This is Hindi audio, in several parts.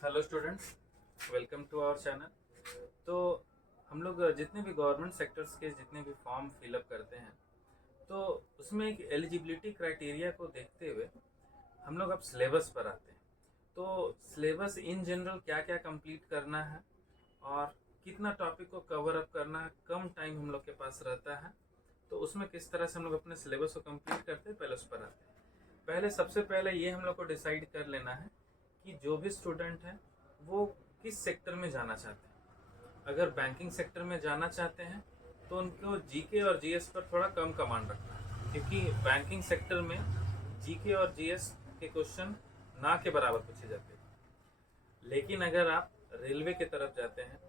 Hello students, welcome to our channel. तो हम लोग जितने भी गवर्नमेंट सेक्टर्स के जितने भी फॉर्म फिलअप करते हैं तो उसमें एक एलिजिबिलिटी क्राइटेरिया को देखते हुए हम लोग अब सिलेबस पर आते हैं। तो सिलेबस इन जनरल क्या क्या कंप्लीट करना है और कितना टॉपिक को कवर अप करना है, कम टाइम हम लोग के पास रहता है, तो उसमें किस तरह से हम लोग अपने सिलेबस को कंप्लीट करते हैं, पहले उस पर आते हैं। पहले सबसे पहले ये हम लोग को डिसाइड कर लेना है कि जो भी स्टूडेंट है वो किस सेक्टर में जाना चाहते हैं। अगर बैंकिंग सेक्टर में जाना चाहते हैं तो उनको जीके और जीएस पर थोड़ा कम कमांड रखना है, क्योंकि बैंकिंग सेक्टर में जीके और जीएस के क्वेश्चन ना के बराबर पूछे जाते हैं। लेकिन अगर आप रेलवे की तरफ जाते हैं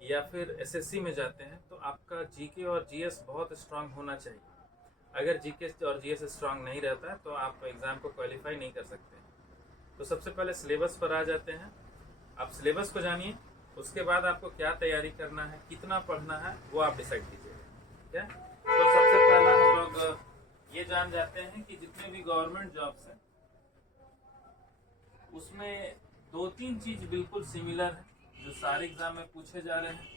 या फिर एसएससी में जाते हैं तो आपका जीके और जीएस बहुत स्ट्रांग होना चाहिए। अगर जीके और जीएस स्ट्रांग नहीं रहता है तो आप एग्ज़ाम को क्वालिफाई नहीं कर सकते। तो सबसे पहले सिलेबस पर आ जाते हैं। आप सिलेबस को जानिए, उसके बाद आपको क्या तैयारी करना है, कितना पढ़ना है, वो आप डिसाइड कीजिएगा। ठीक है। तो सबसे पहला हम लोग ये जान जाते हैं कि जितने भी गवर्नमेंट जॉब्स हैं उसमें दो तीन चीज बिल्कुल सिमिलर है जो सारे एग्जाम में पूछे जा रहे हैं।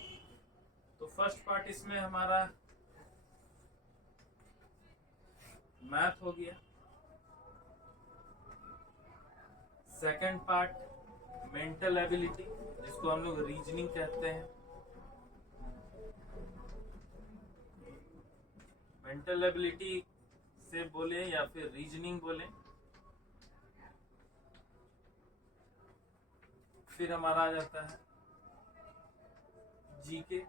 तो फर्स्ट पार्ट इसमें हमारा मैथ हो गया। सेकंड पार्ट मेंटल एबिलिटी, जिसको हम लोग रीजनिंग कहते हैं। मेंटल एबिलिटी से बोले या फिर रीजनिंग बोले। फिर हमारा आ जाता है जीके,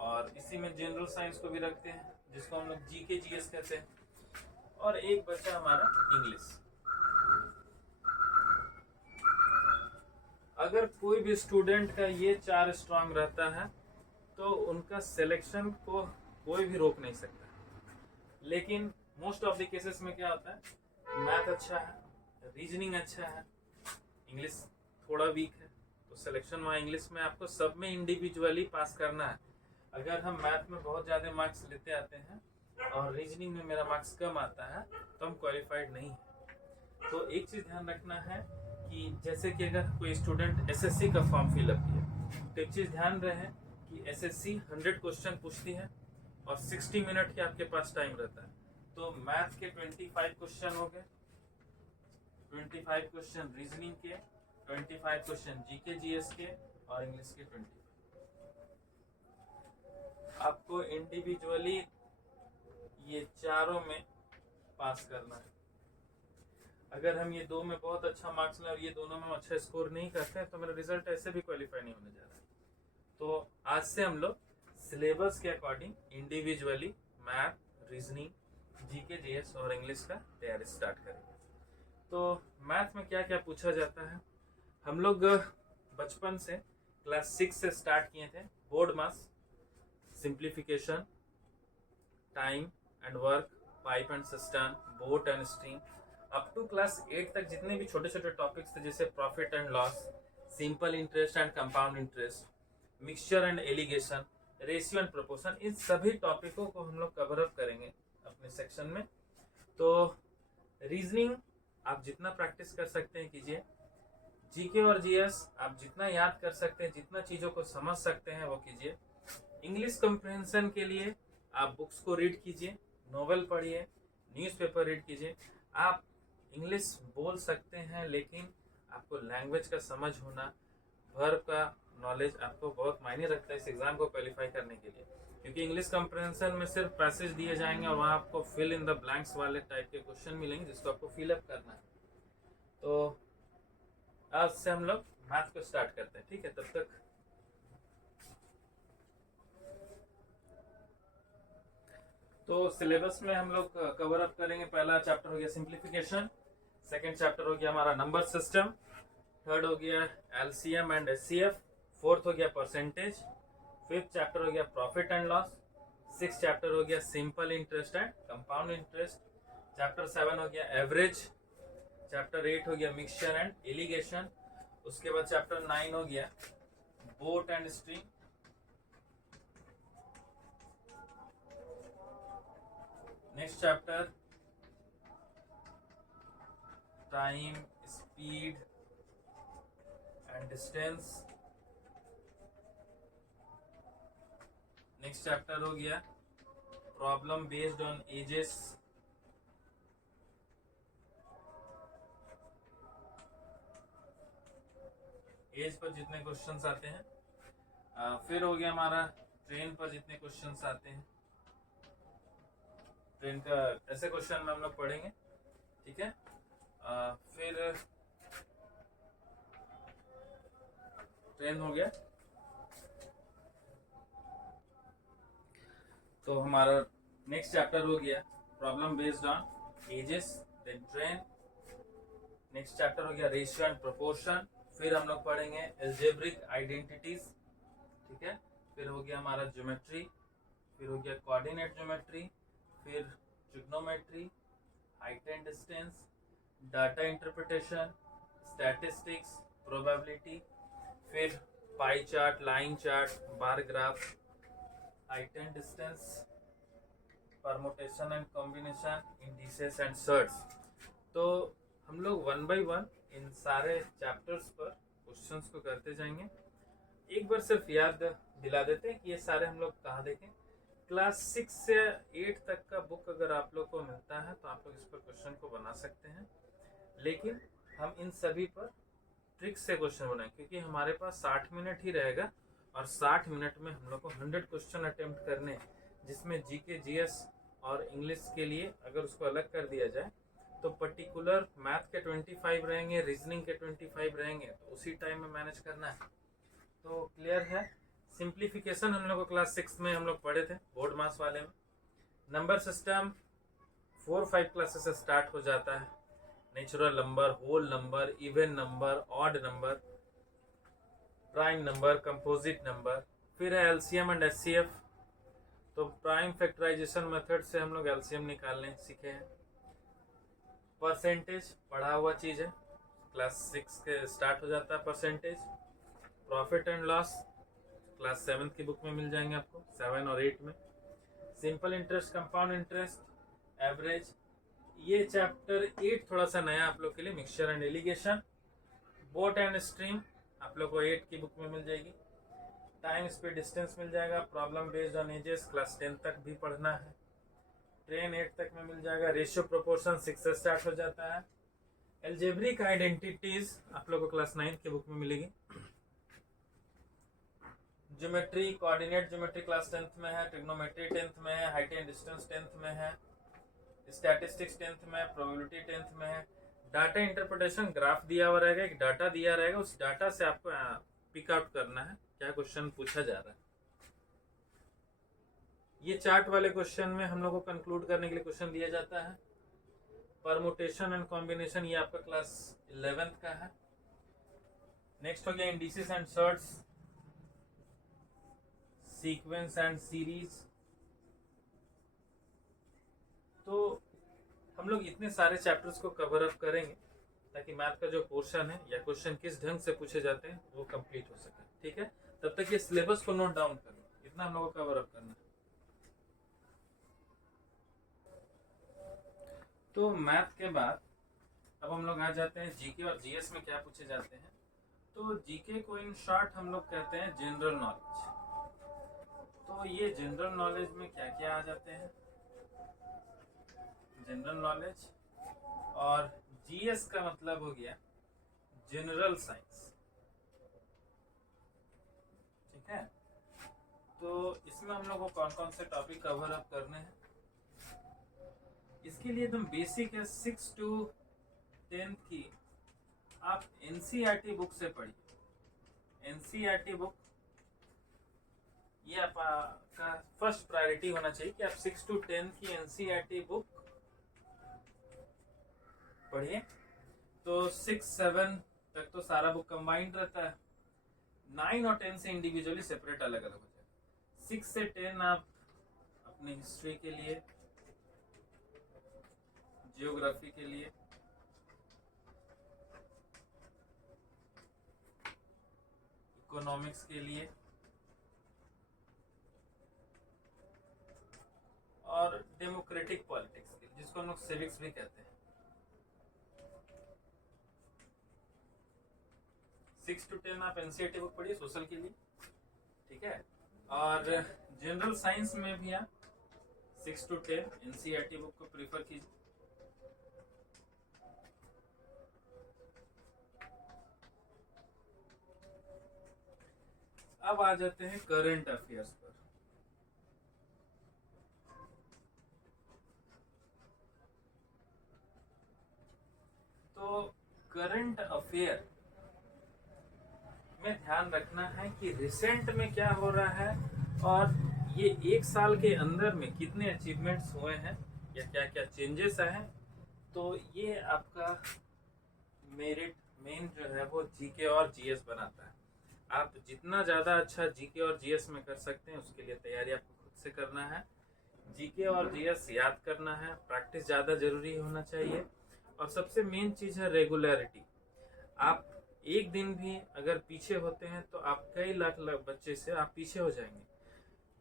और इसी में जनरल साइंस को भी रखते हैं जिसको हम लोग जीके जीएस कहते हैं। और एक बचा हमारा इंग्लिश। अगर कोई भी स्टूडेंट का ये चार स्ट्रांग रहता है तो उनका सिलेक्शन को कोई भी रोक नहीं सकता। लेकिन मोस्ट ऑफ द केसेस में क्या होता है, मैथ अच्छा है, रीजनिंग अच्छा है, इंग्लिश थोड़ा वीक है, तो सिलेक्शन वहाँ इंग्लिश में आपको सब में इंडिविजुअली पास करना है। अगर हम मैथ में बहुत ज़्यादा मार्क्स लेते आते हैं और रीजनिंग में मेरा मार्क्स कम आता है तो हम क्वालिफाइड नहीं है। तो एक चीज़ ध्यान रखना है कि जैसे कि अगर कोई स्टूडेंट एसएससी का फॉर्म फिलअप किया तो एक चीज़ ध्यान रहे कि एसएससी 100 क्वेश्चन पूछती है और 60 मिनट के आपके पास टाइम रहता है। तो मैथ के 25 क्वेश्चन हो गए, 25 क्वेश्चन रीजनिंग के, 25 क्वेश्चन जीके जीएस के और इंग्लिश के 25। आपको इंडिविजुअली ये चारों में पास करना है। अगर हम ये दो में बहुत अच्छा मार्क्स लें और ये दोनों में अच्छा स्कोर नहीं करते हैं तो मेरा रिजल्ट ऐसे भी क्वालिफाई नहीं होने जा रहा है। तो आज से हम लोग सिलेबस के according individually math, reasoning, GK GS और इंग्लिश का तैयारी स्टार्ट करेंगे। तो मैथ में क्या क्या पूछा जाता है, हम लोग बचपन से क्लास 6 से स्टार्ट किए थे। BODMAS, simplification, time and work, pipe and system, boat and stream, up to class 8 तक जितने भी छोटे छोटे टॉपिक्स थे जैसे profit and loss, simple interest and compound interest, mixture and alligation, ratio and proportion, इन सभी टॉपिकों को हम लोग कवर अप करेंगे अपने सेक्शन में। तो रीजनिंग आप जितना प्रैक्टिस कर सकते हैं कीजिए। जीके और जीएस आप जितना याद कर सकते हैं, जितना चीज़ों को समझ सकते हैं वो कीजिए। इंग्लिश कम्प्रिहेंशन के लिए आप बुक्स को रीड कीजिए, नोवेल पढ़िए, न्यूज़पेपर रीड कीजिए। आप इंग्लिश बोल सकते हैं लेकिन आपको लैंग्वेज का समझ होना, वर्ब का नॉलेज आपको बहुत मायने रखता है इस एग्ज़ाम को क्वालिफाई करने के लिए। क्योंकि इंग्लिश कम्प्रिहेंशन में सिर्फ पैसेज दिए जाएंगे और वहाँ आपको फिल इन द ब्लैंक्स वाले टाइप के क्वेश्चन मिलेंगे जिसको आपको फिलअप करना है। तो आज से हम लोग मैथ को स्टार्ट करते हैं, ठीक है। तब तक तो सिलेबस में हम लोग कवर अप करेंगे। पहला चैप्टर हो गया सिंप्लीफिकेशन, सेकंड चैप्टर हो गया हमारा नंबर सिस्टम, थर्ड हो गया एलसीएम एंड एचसीएफ, फोर्थ हो गया परसेंटेज, फिफ्थ चैप्टर हो गया profit and loss, six chapter हो गया simple interest and compound interest, chapter 7 हो गया एवरेज, चैप्टर 8 हो गया मिक्सचर एंड एलिगेशन, उसके बाद चैप्टर 9 हो गया boat and stream, next chapter time, speed, and distance. Next chapter हो गया problem based on ages. Age पर जितने क्वेश्चंस आते हैं। फिर हो गया हमारा ट्रेन पर जितने क्वेश्चंस आते हैं। ट्रेन का ऐसे क्वेश्चन में हम लोग पढ़ेंगे, ठीक है। फिर ट्रेन हो गया, तो हमारा नेक्स्ट चैप्टर हो गया problem based on ages, then train. Next chapter हो गया रेशियो एंड प्रोपोर्शन। फिर हम लोग पढ़ेंगे एल्जेब्रिक आइडेंटिटीज, ठीक है। फिर हो गया हमारा ज्योमेट्री, फिर हो गया कोऑर्डिनेट ज्योमेट्री, फिर trigonometry, height and distance, data interpretation, statistics, probability, फिर pie chart, line chart, bar graph, height and distance, permutation and combination, indices and surds. तो हम लोग वन बाय वन इन सारे चैप्टर्स पर क्वेश्चंस को करते जाएंगे। एक बार सिर्फ याद दिला देते हैं कि ये सारे हम लोग कहाँ देखें। क्लास 6 से 8 तक का बुक अगर आप लोग को मिलता है तो आप लोग इस पर क्वेश्चन को बना सकते हैं, लेकिन हम इन सभी पर ट्रिक से क्वेश्चन बनाएं, क्योंकि हमारे पास 60 मिनट ही रहेगा और 60 मिनट में हम लोग को 100 क्वेश्चन अटेम्प्ट करने हैं, जिसमें जीके, जीएस और इंग्लिश के लिए अगर उसको अलग कर दिया जाए तो पर्टिकुलर मैथ के 25 रहेंगे, रीजनिंग के 25 रहेंगे, तो उसी टाइम में मैनेज करना है। तो क्लियर है। सिंप्लीफिकेशन हम लोग को क्लास 6 में हम लोग पढ़े थे बोर्ड मास वाले में। नंबर सिस्टम 4-5 क्लासेस से स्टार्ट हो जाता है। Natural number, whole number, even number, odd number, prime number, composite number. फिर है एलसीएम एंड एचसीएफ। तो प्राइम फैक्टराइजेशन मेथड से हम लोग एलसीएम निकालने सीखे हैं। परसेंटेज पढ़ा हुआ चीज है, क्लास 6 के स्टार्ट हो जाता है percentage. Profit and loss class 7 की बुक में मिल जाएंगे आपको, 7 और 8 में। Simple interest, compound interest, average. ये चैप्टर 8 थोड़ा सा नया आप लोग के लिए, mixture and allegation. Boat and stream आप लोग को 8 की बुक में मिल जाएगी। टाइम, स्पीड, डिस्टेंस मिल जाएगा। Problem based on edges class 10 तक भी पढ़ना है। ट्रेन 8 तक में मिल जाएगा। रेशियो प्रोपोर्शन 6 से स्टार्ट हो जाता है। एल्जेब्रिक आइडेंटिटीज आप लोग को क्लास 9 की बुक में मिलेगी। Geometry, coordinate geometry class 10th में है। ट्रिग्नोमेट्री 10th में है। हाइट एंड डिस्टेंस 10th में है। स्टैटिस्टिक्स 10th में है। प्रोबेबिलिटी 10th में है। डाटा इंटरप्रिटेशन, ग्राफ दिया हुआ रहेगा, एक डाटा दिया रहेगा, उस डाटा से आपको पिक आउट करना है क्या क्वेश्चन पूछा जा रहा है। ये चार्ट वाले क्वेश्चन में हम लोग को कंक्लूड करने के लिए क्वेश्चन दिया जाता है। परमुटेशन एंड कॉम्बिनेशन ये आपका क्लास 11th का है। नेक्स्ट हो गया indices and surds, sequence and series. तो हम लोग इतने सारे चैप्टर्स को कवर अप करेंगे ताकि मैथ का जो पोर्शन है या क्वेश्चन किस ढंग से पूछे जाते हैं वो कंप्लीट हो सके, ठीक है। तब तक ये सिलेबस को नोट डाउन कर लो, इतना हम लोग को कवर अप करना है। तो मैथ के बाद अब हम लोग आ जाते हैं जीके और जीएस में क्या पूछे जाते हैं। तो जीके को इन शॉर्ट हम लोग कहते हैं जनरल नॉलेज। तो ये जनरल नॉलेज में क्या क्या आ जाते हैं, जनरल नॉलेज। और जीएस का मतलब हो गया जनरल साइंस, ठीक है। तो इसमें हम लोग को कौन कौन से टॉपिक कवर अप करने हैं, इसके लिए एकदम बेसिक है 6 to 10th की आप एनसीईआरटी बुक से पढ़िए। एनसीईआरटी बुक ये आपका फर्स्ट प्रायोरिटी होना चाहिए कि आप 6 to 10th की एनसीईआरटी बुक पढ़िए। तो 6-7 तक तो सारा बुक कंबाइंड रहता है। 9 और 10 से इंडिविजुअली सेपरेट अलग अलग हो जाए। 6 से 10 आप अपनी हिस्ट्री के लिए, जियोग्राफी के लिए, इकोनॉमिक्स के लिए और डेमोक्रेटिक पॉलिटिक्स के लिए, जिसको हम लोग सिविक्स भी कहते हैं। 6 to 10 आप एनसीईआरटी बुक पढ़िए सोशल के लिए, ठीक है। और जनरल साइंस में भी आप 6 to 10 एनसीईआरटी बुक को प्रीफर कीजिए। अब आ जाते हैं करंट अफेयर्स पर। तो करंट अफेयर में ध्यान रखना है कि रिसेंट में क्या हो रहा है और ये एक साल के अंदर में कितने अचीवमेंट्स हुए हैं या क्या क्या चेंजेस आए हैं। तो ये आपका मेरिट मेन जो है वो जीके और जीएस बनाता है। आप जितना ज़्यादा अच्छा जीके और जीएस में कर सकते हैं उसके लिए तैयारी आपको खुद से करना है। जीके और जीएस याद करना है, प्रैक्टिस ज़्यादा जरूरी होना चाहिए। और सबसे मेन चीज़ है रेगुलरिटी। आप एक दिन भी अगर पीछे होते हैं तो आप कई लाख बच्चे से आप पीछे हो जाएंगे।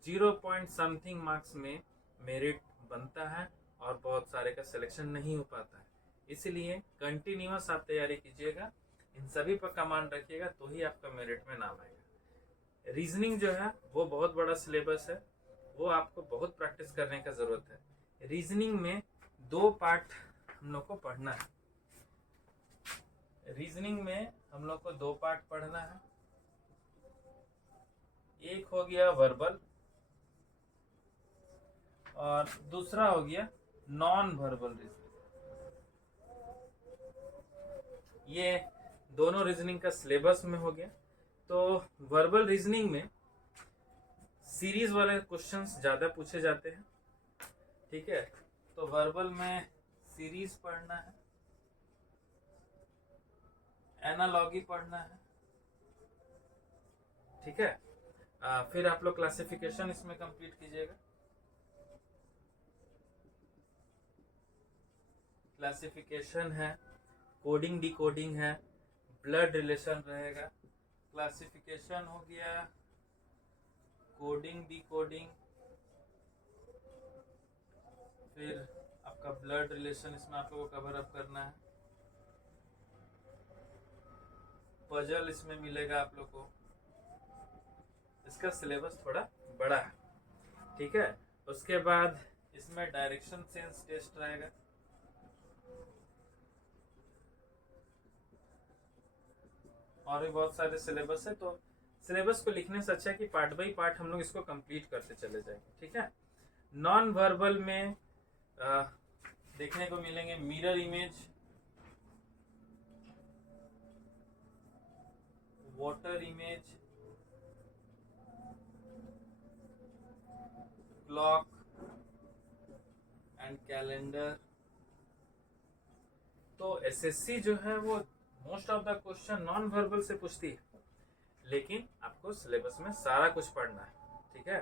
0 पॉइंट समथिंग मार्क्स में मेरिट बनता है और बहुत सारे का सिलेक्शन नहीं हो पाता है। इसलिए कंटिन्यूअस आप तैयारी कीजिएगा, इन सभी पर कमांड रखिएगा तो ही आपका मेरिट में नाम आएगा। रीजनिंग जो है वो बहुत बड़ा सिलेबस है, वो आपको बहुत प्रैक्टिस करने का जरूरत है। रीजनिंग में 2 पार्ट हम लोग को पढ़ना है। रीजनिंग में हम लोग को 2 पार्ट पढ़ना है। एक हो गया वर्बल और दूसरा हो गया नॉन वर्बल रीजनिंग। ये दोनों रीजनिंग का सिलेबस में हो गया। तो वर्बल रीजनिंग में सीरीज वाले क्वेश्चंस ज्यादा पूछे जाते हैं, ठीक है। तो वर्बल में सीरीज पढ़ना है, एनालॉगी पढ़ना है, ठीक है। फिर आप लोग क्लासिफिकेशन इसमें कंप्लीट कीजिएगा। क्लासिफिकेशन है, कोडिंग डिकोडिंग है, ब्लड रिलेशन रहेगा। क्लासिफिकेशन हो गया, कोडिंग डिकोडिंग, फिर आपका ब्लड रिलेशन इसमें आप लोगों को कवर अप करना है। पजल इसमें मिलेगा आप लोग को। इसका सिलेबस थोड़ा बड़ा है, ठीक है। उसके बाद इसमें डायरेक्शन सेंस टेस्ट रहेगा। और भी बहुत सारे सिलेबस है, तो सिलेबस को लिखने से अच्छा है कि पार्ट बाई पार्ट हम लोग इसको कंप्लीट करते चले जाएंगे, ठीक है। नॉन वर्बल में देखने को मिलेंगे mirror image, water image, clock and calendar. तो एसएससी जो है वो most of the question non verbal से पूछती है, लेकिन आपको सिलेबस में सारा कुछ पढ़ना है, ठीक है।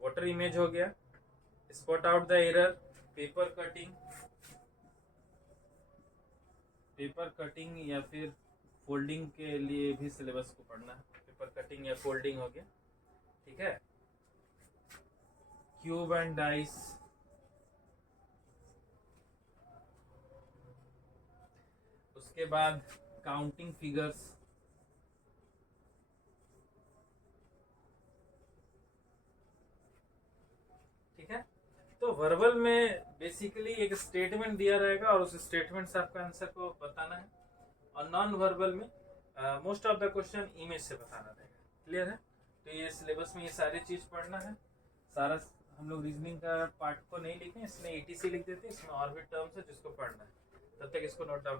वाटर इमेज हो गया, spot out the error, paper cutting या फिर फोल्डिंग के लिए भी सिलेबस को पढ़ना है। पेपर कटिंग या फोल्डिंग हो गया, ठीक है। क्यूब एंड डाइस, उसके बाद काउंटिंग फिगर्स, ठीक है। तो वर्बल में बेसिकली एक स्टेटमेंट दिया रहेगा और उस स्टेटमेंट से आपका आंसर को बताना है। और नॉन वर्बल में most of the question image से बताना रहेगा। क्लियर है? तो ये सिलेबस में ये सारी चीज पढ़ना है। सारा हम लोग रीजनिंग का पार्ट को नहीं लिखे, इसमें एटीसी लिख देते हैं, इसमें और भी टर्म्स है जिसको पढ़ना है। तब तक इसको नोट डाउन